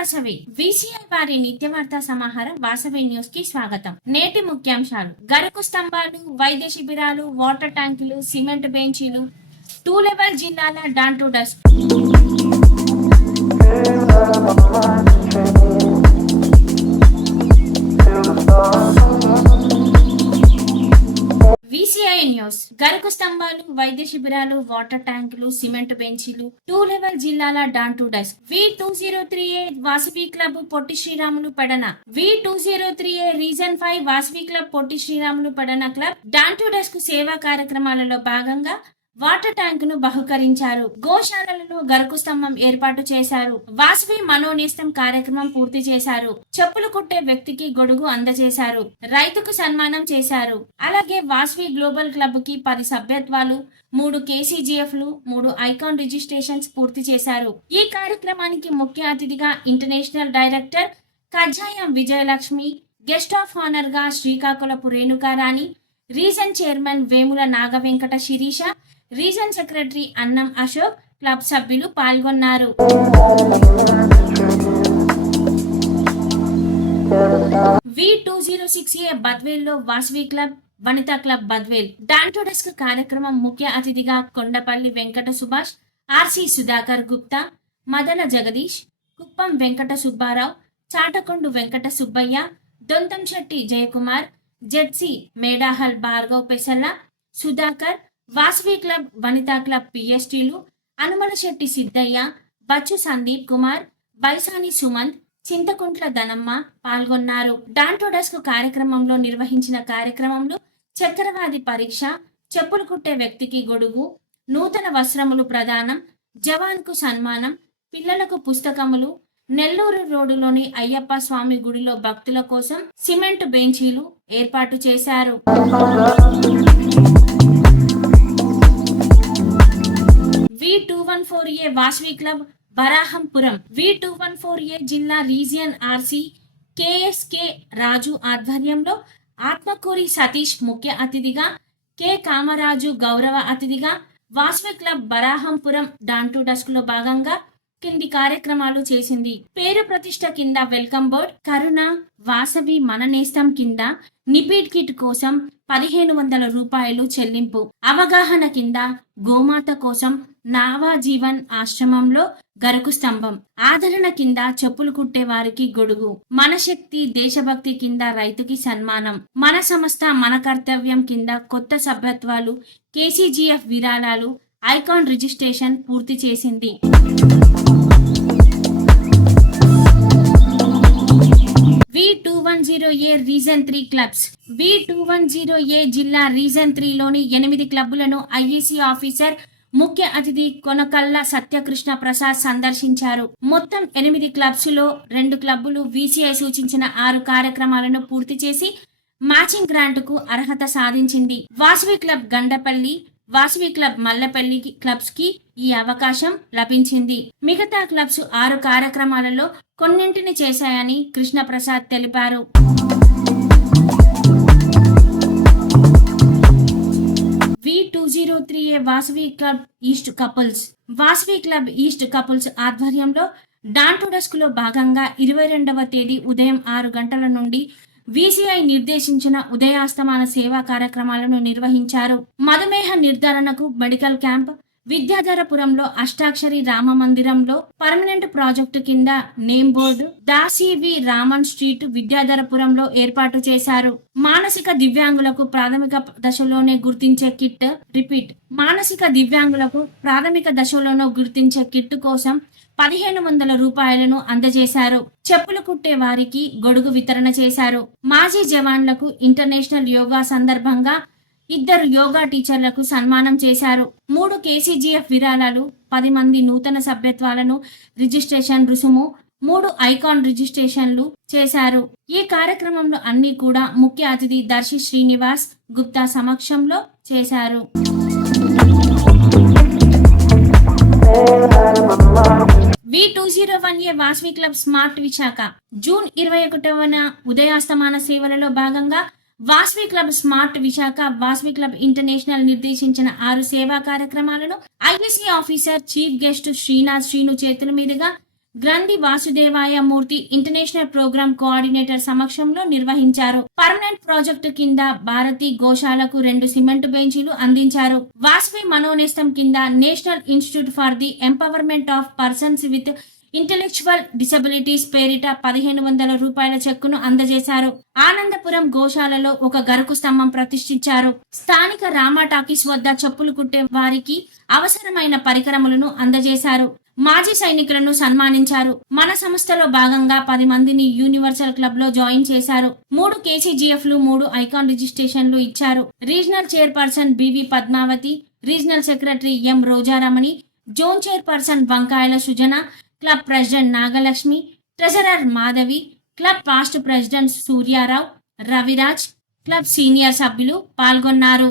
Vasavi VCI వారి నిత్యవార్తా సమాహారం వాసవి న్యూస్కి స్వాగతం. నేటి ముఖ్యాంశాలు. గరకు స్తంభాలు వైద్య శిబిరాలు వాటర్ ట్యాంకులు సిమెంట్ బెంచీలు టూ లెవెల్ జిల్లాల డాన్ టు డస్ట్ న్యూస్. గరుకు స్తంభాలు వైద్య శిబిరాలు వాటర్ ట్యాంకులు సిమెంట్ బెంచీలు టూ లెవెల్ జిల్లాల dawn to dice V two zero three A Vasavi club Potti Sriramulu పడన. V two zero three A region five Vasavi club Potti Sriramulu పడన club dawn to కు సేవా కార్యక్రమాలలో భాగంగా వాటర్ ట్యాంక్ను బహుకరించారు. గోశాలలలో గరుకు స్తంభం ఏర్పాటు చేశారు. వాసవి మనోనేస్తం కార్యక్రమం పూర్తి చేశారు. చెప్పులు కుట్టే వ్యక్తికి గొడుగు అందజేశారు. రైతుకు సన్మానం చేశారు. అలాగే వాసవి గ్లోబల్ క్లబ్కి పది సభ్యత్వాలు మూడు కేసీజీఎఫ్లు మూడు ఐకాన్ రిజిస్ట్రేషన్స్ పూర్తి చేశారు. ఈ కార్యక్రమానికి ముఖ్య అతిథిగా international director Kajjayam Vijayalakshmi guest of ఆనర్గా Srikakulapu Renukarani region chairman Vemula Nagavenkata Sirisha region secretary Annam Ashok club సభ్యులు పాల్గొన్నారు. V two zero six A బద్వేల్లో Vasavi club Vanitha club Badvel. Dawn to dusk కార్యక్రమం ముఖ్య అతిథిగా Kondapalli Venkata Subhash RC Sudhakar Gupta Madana Jagadish Kuppam Venkata Subbarao Chatakondu Venkata Subbaiah Dontamsetti Jayakumar ZC Medahal Bhargav Pesalla Sudhakar Vasavi club Vanitha club పిఎస్టీలు Anumala Setti Siddayya Bachu Sandeep Kumar Baisani Sumanth Chinthakuntla Dhanamma పాల్గొన్నారు. Dawn to desk కార్యక్రమంలో నిర్వహించిన కార్యక్రమంలో చక్రవాది పరీక్ష చెప్పులు కుట్టే వ్యక్తికి గొడుగు నూతన వస్త్రములు ప్రదానం జవాన్కు సన్మానం పిల్లలకు పుస్తకములు నెల్లూరు రోడ్డులోని అయ్యప్ప స్వామి గుడిలో భక్తుల కోసం సిమెంట్ బెంచీలు ఏర్పాటు చేశారు. V two one four A Vasavi club Barahampuram V two one four A జిల్లా రీజియన్ ఆర్సి కేఎస్కే రాజు ఆధ్వర్యంలో ఆత్మకూరి సతీష్ ముఖ్య అతిథిగా కె కామరాజు గౌరవ అతిథిగా Vasavi club Barahampuram dawn to డస్క్లో భాగంగా కింది కార్యక్రమాలు చేసింది. పేరు ప్రతిష్ట కింద వెల్కమ్ బోర్డ్ కరుణ వాసవి మననేస్తం కింద నిపీట్ కిట్ కోసం పదిహేను వందల రూపాయలు చెల్లింపు. అవగాహన కింద గోమాత కోసం నావా జీవన్ ఆశ్రమంలో గరుకు స్తంభం. ఆదరణ కింద చెప్పులు కుట్టే వారికి గొడుగు. మన శక్తి దేశభక్తి కింద రైతుకి సన్మానం. మన సంస్థ మన కర్తవ్యం కింద కొత్త సభ్యత్వాలు కేసీజీఎఫ్ విరాళాలు ఐకాన్ రిజిస్ట్రేషన్ పూర్తి చేసింది. Region three clubs V two one zero A జిల్లా రీజన్ త్రీలోని ఎనిమిది క్లబ్బులను ఐఈసీ ఆఫీసర్ ముఖ్య అతిథి కొనకల్ల సత్యకృష్ణ ప్రసాద్ సందర్శించారు. మొత్తం ఎనిమిది క్లబ్స్లో రెండు క్లబ్బులు వీసీఐ సూచించిన ఆరు కార్యక్రమాలను పూర్తి చేసి మ్యాచింగ్ గ్రాంట్కు అర్హత సాధించింది. వాసవి క్లబ్ గండపల్లి వాసవి క్లబ్ మల్లపల్లి క్లబ్స్కి ఈ అవకాశం లభించింది. మిగతా క్లబ్స్ ఆరు కార్యక్రమాలలో కొన్నింటిని చేశాయని కృష్ణప్రసాద్ తెలిపారు. V two zero three A Vasavi club east couples Vasavi club east couples ఆధ్వర్యంలో డాన్ డెస్క్లో భాగంగా ఇరవై రెండవ తేదీ ఉదయం ఆరు గంటల నుండి వీసీఐ నిర్దేశించిన ఉదయాస్తమాన సేవా కార్యక్రమాలను నిర్వహించారు. మధుమేహ నిర్ధారణకు మెడికల్ క్యాంప్ విద్యాధరపురంలో అష్టాక్షరి రామ మందిరంలో పర్మనెంట్ ప్రాజెక్టు కింద నేమ్ బోర్డు దాసివి రామన్ స్ట్రీట్ విద్యాధరపురంలో ఏర్పాటు చేశారు. మానసిక దివ్యాంగులకు ప్రాథమిక దశలోనే గుర్తించే కిట్ రిపీట్ మానసిక దివ్యాంగులకు ప్రాథమిక దశలోనూ గుర్తించే కిట్ కోసం పదిహేను వందల రూపాయలను అందజేశారు. చెప్పులు కుట్టే వారికి గొడుగు వితరణ చేశారు. మాజీ జవాన్లకు ఇంటర్నేషనల్ యోగా సందర్భంగా ఇద్దరు యోగా టీచర్లకు సన్మానం చేశారు. మూడు కేసీజీఎఫ్ విరాళాలు పది మంది నూతన సభ్యత్వాలను రిజిస్ట్రేషన్ రుసుము మూడు ఐకాన్ రిజిస్ట్రేషన్లు చేశారు. ఈ కార్యక్రమంలో అన్ని కూడా ముఖ్య అతిథి దర్శి శ్రీనివాస్ గుప్తా సమక్షంలో చేశారు. V two zero one A Vasavi club smart Visakha June ఇరవై ఒకటవన ఉదయాస్తమాన సేవలలో భాగంగా Vasavi club smart Visakha Vasavi club international నిర్దేశించిన ఆరు సేవా కార్యక్రమాలను ISE officer chief guest Srinath Srinu చేతుల మీదుగా గ్రంథి వాసుదేవాయ మూర్తి ఇంటర్నేషనల్ ప్రోగ్రామ్ కోఆర్డినేటర్ సమక్షంలో నిర్వహించారు. పర్మనెంట్ ప్రాజెక్టు కింద భారతి గోశాలకు రెండు సిమెంట్ బెంచీలు అందించారు. వాస్వి మనోనేస్తం కింద national institute for the empowerment of persons with intellectual disabilities పేరిట పదిహేను వందల రూపాయల చెక్కును అందజేశారు. ఆనందపురం గోశాలలో ఒక గరుకు స్తంభం ప్రతిష్ఠించారు. స్థానిక రామా టాకీస్ వద్ద చెప్పులు కుట్టే వారికి అవసరమైన పరికరములను అందజేశారు. మాజీ సైనికులను సన్మానించారు. మన సంస్థలో భాగంగా పది మందిని యూనివర్సల్ క్లబ్లో జాయిన్ చేశారు. మూడు కేసీజీఎఫ్లు మూడు ఐకాన్ రిజిస్ట్రేషన్లు ఇచ్చారు. Regional chairperson BV Padmavathi regional secretary M Rojaramani zone chairperson Vankayala Sujana club president Nagalakshmi treasurer Madhavi club past president Suryarao Raviraj club senior సభ్యులు పాల్గొన్నారు.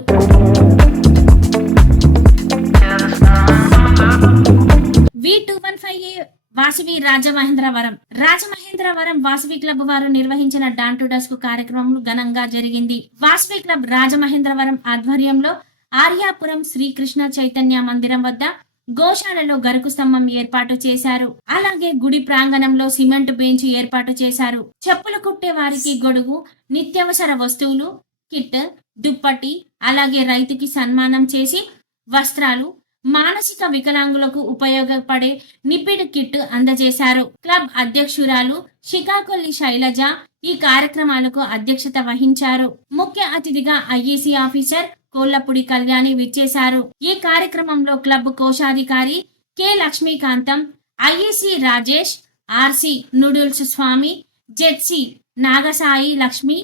V two one five A Vasavi Rajamahendravaram Rajamahendravaram Vasavi club వారు నిర్వహించిన don to dusk కార్యక్రమం ఘనంగా జరిగింది. Vasavi club Rajamahendravaram ఆధ్వర్యంలో ఆర్యాపురం శ్రీకృష్ణ చైతన్య మందిరం వద్ద గోశాలలో గరుకు స్తంభం ఏర్పాటు చేశారు. అలాగే గుడి ప్రాంగణంలో సిమెంట్ బెంచ్ ఏర్పాటు చేశారు. చెప్పులు కుట్టే వారికి గొడుగు నిత్యావసర వస్తువులు కిట్ దుప్పటి అలాగే రైతుకి సన్మానం చేసి వస్త్రాలు మానసిక వికలాంగులకు ఉపయోగపడే నిపిడ్ కిట్ అందజేశారు. క్లబ్ అధ్యక్షురాలు షికాకొల్లి శైలజ ఈ కార్యక్రమాలకు అధ్యక్షత వహించారు. ముఖ్య అతిథిగా ఐఏసీ ఆఫీసర్ కోళ్ళపూడి కళ్యాణి విచ్చేశారు. ఈ కార్యక్రమంలో క్లబ్ కోశాధికారి K. Lakshmikantam IAC Rajesh RC noodles Swamy ZC Nagasai Lakshmi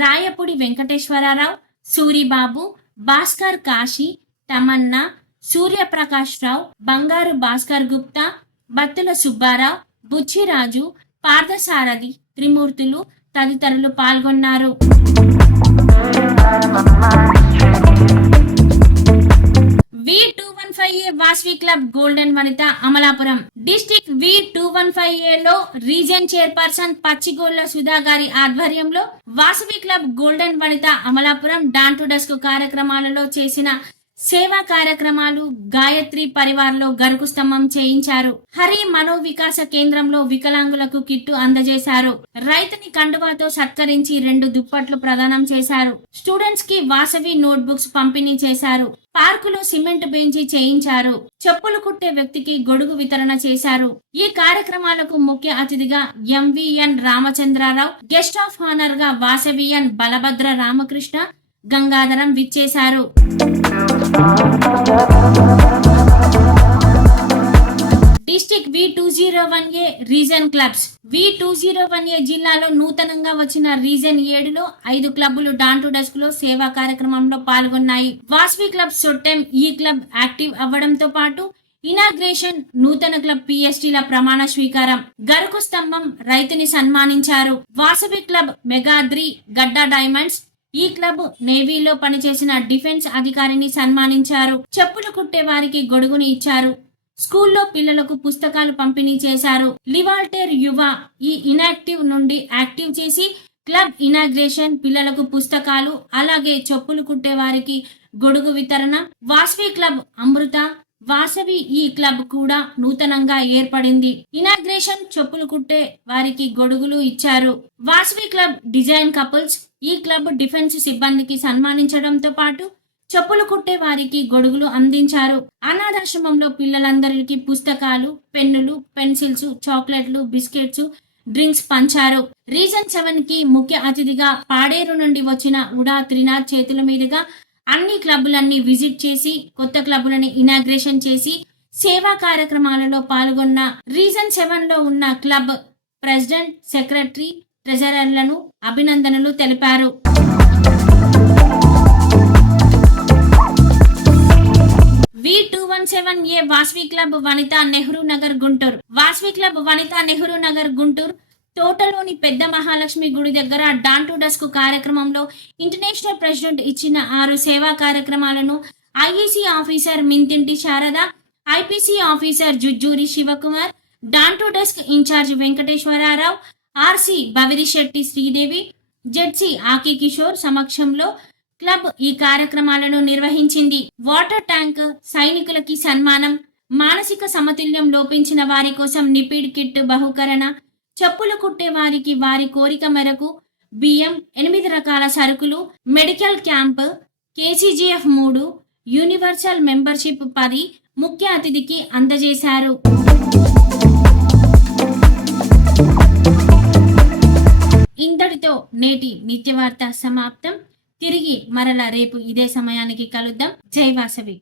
Rayapudi Venkateswararao Suribabu Bhaskar Kasi Tamannaah Suryaprakash Rao Bangaru Bhaskar Gupta Battula Subbarao Buchiraju Parthasarathi Trimurthulu తదితరులు పాల్గొన్నారు. V two one five A Vasavi club golden Vanitha Amalapuram. District V two one five A లో రీజన్ చైర్పర్సన్ పచ్చిగోళ్ళ సుధా గారి ఆధ్వర్యంలో Vasavi club golden Vanitha Amalapuram dawn to dusk కార్యక్రమాలలో చేసిన సేవా కార్యక్రమాలు గాయత్రి పరివార్లో గరుకు స్తంభం చేయించారు. హరి మనోవికాస కేంద్రంలో వికలాంగులకు కిట్టు అందజేశారు. రైతుని కండువాతో సత్కరించి రెండు దుప్పట్లు ప్రదానం చేశారు. స్టూడెంట్స్కి వాసవి నోట్ బుక్స్ పంపిణీ చేశారు. పార్కులో సిమెంట్ బెంచి చేయించారు. చెప్పులు కుట్టే వ్యక్తికి గొడుగు వితరణ చేశారు. ఈ కార్యక్రమాలకు ముఖ్య అతిథిగా ఎంవిఎన్ రామచంద్రారావు గెస్ట్ ఆఫ్ ఆనర్గా వాసవియన్ బలభద్ర రామకృష్ణ గంగాధరం విచ్చేశారు. District V two zero one A region clubs. V two zero one A జిల్లాలో నూతనంగా వచ్చిన రీజన్ ఏడులో ఐదు క్లబ్బులు డాన్ టు డస్క్లో సేవా కార్యక్రమంలో పాల్గొన్నాయి. వాస్వి క్లబ్ సొట్టెం ఈ క్లబ్ యాక్టివ్ అవ్వడంతో పాటు ఇనాగ్రేషన్ నూతన క్లబ్ పిఎస్టీల ప్రమాణ స్వీకారం. గరుకు స్తంభం రైతుని సన్మానించారు. వాసవి క్లబ్ మెగాద్రి గడ్డా డైమండ్స్ ఈ క్లబ్ నేవీలో పనిచేసిన డిఫెన్స్ అధికారిని సన్మానించారు. చెప్పులు కుట్టే వారికి గొడుగుని ఇచ్చారు. స్కూల్లో పిల్లలకు పుస్తకాలు పంపిణీ చేశారు. లివాల్టేర్ యువ ఈ ఇనాక్టివ్ నుండి యాక్టివ్ చేసి క్లబ్ ఇనాగ్రేషన్ పిల్లలకు పుస్తకాలు అలాగే చెప్పులు కుట్టే వారికి గొడుగు వితరణ వాసవి క్లబ్ అమృత వాసవి ఈ క్లబ్ కూడా నూతనంగా ఏర్పడింది. ఇనాగ్రేషన్ చెప్పులు కుట్టే వారికి గొడుగులు ఇచ్చారు. వాసవి క్లబ్ డిజైన్ కపుల్స్ ఈ క్లబ్ డిఫెన్స్ సిబ్బందికి సన్మానించడంతో పాటు చెప్పులు కుట్టే వారికి గొడుగులు అందించారు. అనాథాశ్రమంలో పిల్లలందరికీ పుస్తకాలు పెన్నులు పెన్సిల్స్ చాక్లెట్లు బిస్కెట్స్ డ్రింక్స్ పంచారు. రీజన్ సెవెన్కి ముఖ్య అతిథిగా పాడేరు నుండి వచ్చిన ఉడా త్రినాథ్ చేతుల మీదుగా అన్ని క్లబ్బులన్నీ విజిట్ చేసి కొత్త క్లబ్బులని ఇనాగ్రేషన్ చేసి సేవా కార్యక్రమాలలో పాల్గొన్న రీజన్ సెవెన్లో ఉన్న క్లబ్ ప్రెసిడెంట్ సెక్రటరీ ట్రెజరర్లను అభినందనలు తెలిపారు. V two one seven A Vasavi club Vanitha Nehru Nagar Guntur. Vasavi club Vanitha Nehru Nagar Guntur తోటలోని పెద్ద మహాలక్ష్మి గుడి దగ్గర డాన్ టు డస్క్ కార్యక్రమంలో ఇంటర్నేషనల్ ప్రెసిడెంట్ ఇచ్చిన ఆరు సేవా కార్యక్రమాలను IEC officer Minthinti Sharada IPC officer Jujjuri Sivakumar dawn to desk in charge Venkateswararao RC Bavirisetti Sridevi ZC Aki Kishore సమక్షంలో క్లబ్ ఈ కార్యక్రమాలను నిర్వహించింది. వాటర్ ట్యాంక్ సైనికులకి సన్మానం మానసిక సమతుల్యం లోపించిన వారి కోసం నిపిడ్ కిట్ బహుకరణ చెప్పులు కుట్టే వారికి వారి కోరిక మేరకు బియ్యం ఎనిమిది రకాల సరుకులు మెడికల్ క్యాంప్ కేసీజీఎఫ్ మూడు యూనివర్సల్ మెంబర్షిప్ పది ముఖ్య అతిథికి అందజేశారు. ఇంతటితో నేటి నిత్యవార్త సమాప్తం. తిరిగి మరల రేపు ఇదే సమయానికి కలుద్దాం. జై వాసవి.